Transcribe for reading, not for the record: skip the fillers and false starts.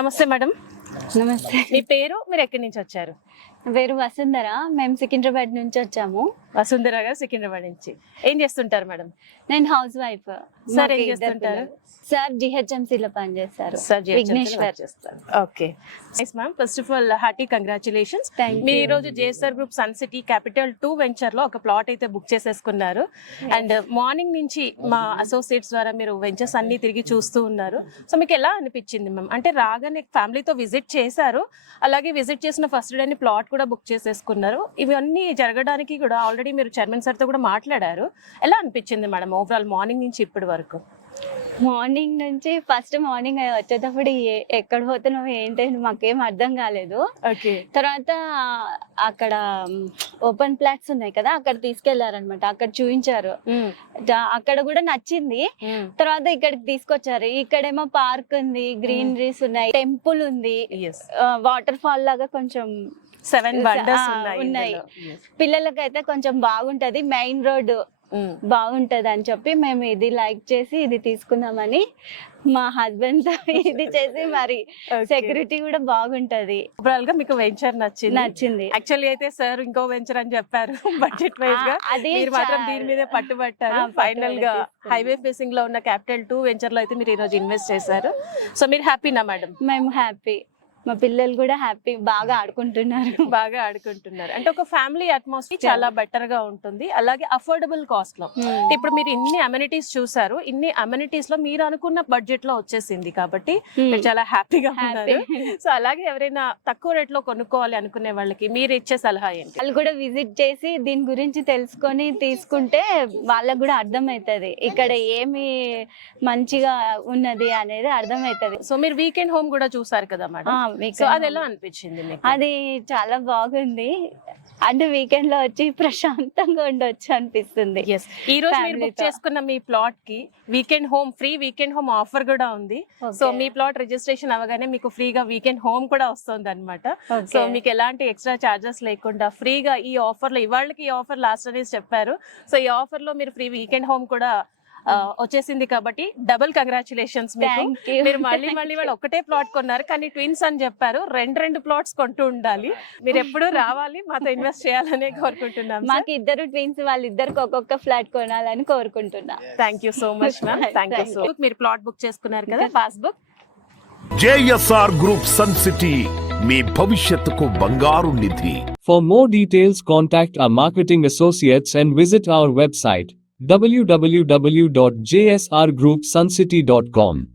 నమస్తే మేడం. నమస్తే. మీ పేరు, మీరు ఎక్కడి నుంచి వచ్చారు? నా పేరు వసుంధర. మేము సికింద్రాబాద్ నుంచి వచ్చాము. వసుంధర గారు సికింద్రాబాద్ నుంచి. ఏం చేస్తుంటారు మేడం? నేను హౌస్ వైఫ్. సార్ ఏం చేస్తుంటారు? సార్ జిహెచ్ఎంసీలో పనిచేస్తారు. సార్ విఘ్నేశ్వర్ చేస్తారు. Okay nice ma'am. First of all hearty congratulations. Thank మీరు you. ఈ రోజు JSR group sun city capital 2 venture లో ఒక ప్లాట్ అయితే బుక్ చేసేసుకున్నారు. అండ్ మార్నింగ్ నుంచి మా అసోసియేట్స్ ద్వారా మీరు వెంచర్స్ అన్ని తిరిగి చూస్తూ ఉన్నారు. సో మీకు ఎలా అనిపించింది మ్యామ్? అంటే రాగానే ఫ్యామిలీతో విజిట్ చేశారు, అలాగే విజిట్ చేసిన ఫస్ట్ డేని ప్లాట్ కూడా బుక్ చేసేసుకున్నారు. ఇవన్నీ జరగడానికి కూడా ఆల్రెడీ మీరు చైర్మన్ సార్తో కూడా మాట్లాడారు. ఎలా అనిపించింది మేడం ఓవరాల్ మార్నింగ్ నుంచి ఇప్పటి వరకు? మార్నింగ్ నుంచి ఫస్ట్ మార్నింగ్ వచ్చేటప్పుడు ఎక్కడ పోతున్నాం ఏంటంటే మాకేం అర్థం కాలేదు. ఓకే. తర్వాత అక్కడ ఓపెన్ ప్లాట్స్ ఉన్నాయి కదా, అక్కడ తీసుకెళ్లారనమాట. అక్కడ చూపించారు, అక్కడ కూడా నచ్చింది. తర్వాత ఇక్కడికి తీసుకొచ్చారు. ఇక్కడేమో పార్క్ ఉంది, గ్రీనరీస్ ఉన్నాయి, టెంపుల్ ఉంది, వాటర్ ఫాల్ లాగా కొంచెం 7 వండర్స్ ఉన్నాయి. పిల్లలకైతే కొంచెం బాగుంటది, మెయిన్ రోడ్ బాగుంటది అని చెప్పి మేము ఇది లైక్ చేసి ఇది తీసుకుందామని మా హస్బెండ్ తో ఇది చేసి, మరి సెక్యూరిటీ కూడా బాగుంటది. ఓవరాల్ గా మీకు వెంచర్ నచ్చింది. యాక్చువల్లీ అయితే సార్ ఇంకో వెంచర్ అని చెప్పారు బడ్జెట్ వైజ్ గా, అది మీరు మాత్రం దీని మీదే పట్టుబట్టారు. ఫైనల్ గా హైవే ఫేసింగ్ లో ఉన్న క్యాపిటల్ 2 వెంచర్ లో అయితే మీరు ఈ రోజు ఇన్వెస్ట్ చేశారు. సో మీరు హ్యాపీనా మేడం? మేము హ్యాపీ, మా పిల్లలు కూడా హ్యాపీ, బాగా ఆడుకుంటున్నారు. అంటే ఒక ఫ్యామిలీ అట్మాస్ఫియర్ చాలా బెటర్ గా ఉంటుంది, అలాగే అఫోర్డబుల్ కాస్ట్ లో. ఇప్పుడు మీరు ఇన్ని అమెనిటీస్ చూసారు, ఇన్ని అమెనిటీస్ లో మీరు అనుకున్న బడ్జెట్ లో వచ్చేసింది కాబట్టి మీరు చాలా హ్యాపీగా ఉన్నారు. సో అలాగే ఎవరైనా తక్కువ రేట్ లో కొనుక్కోవాలి అనుకునే వాళ్ళకి మీరు ఇచ్చే సలహా ఏంటి? వాళ్ళు కూడా విజిట్ చేసి దీని గురించి తెలుసుకొని తీసుకుంటే వాళ్ళకు కూడా అర్థమవుతుంది ఇక్కడ ఏమి మంచిగా ఉన్నది అనేది అర్థమవుతుంది. సో మీరు వీకెండ్ హోమ్ కూడా చూసారు కదా మేడం, సో అది ఎలా అనిపించింది మీకు? అది చాలా బాగుంది. అంటే వీకెండ్ లో వచ్చి ప్రశాంతంగా ఉండొచ్చు అనిపిస్తుంది. ఈ రోజు మీరు బుక్ చేసుకున్న మీ ప్లాట్ కి weekend home free weekend home offer కూడా ఉంది. సో మీ ప్లాట్ రిజిస్ట్రేషన్ అవగానే మీకు ఫ్రీగా వీకెండ్ హోమ్ కూడా వస్తుంది అనమాట. సో మీకు ఎలాంటి ఎక్స్ట్రా చార్జెస్ లేకుండా ఫ్రీగా ఈ ఆఫర్ లో, ఇవాళకి ఈ ఆఫర్ లాస్ట్ అనేసి చెప్పారు. సో ఈ ఆఫర్ లో మీరు ఫ్రీ వీకెండ్ హోమ్ కూడా వచ్చేసింది కాబట్టి డబుల్ కంగ్రాచులేషన్స్ మీకు. మీరు మళ్ళీ వాళ్ళు ఒకటే ప్లాట్ కొన్నారు కానీ ట్విన్స్ అని చెప్పారు, 2 ప్లాట్స్ కొంటూ ఉండాలి. మీరు ఎప్పుడు రావాలి, మాతో ఇన్వెస్ట్ చేయాలనే కోరుకుంటున్నాం. మాకు ఇద్దరు ట్విన్స్, వాళ్ళిద్దరికి ఒక్కొక్క ఫ్లాట్ కొనాలని కోరుకుంటున్నా. Thank you so much ma'am. Thank you so much. మీరు ప్లాట్ బుక్ చేసుకున్నారు కదా, passbook. JSR group sun city, మీ భవిష్యత్తుకు బంగారు నిధి. For more details, contact our marketing associates and visit our website www.jsrgroupsuncity.com.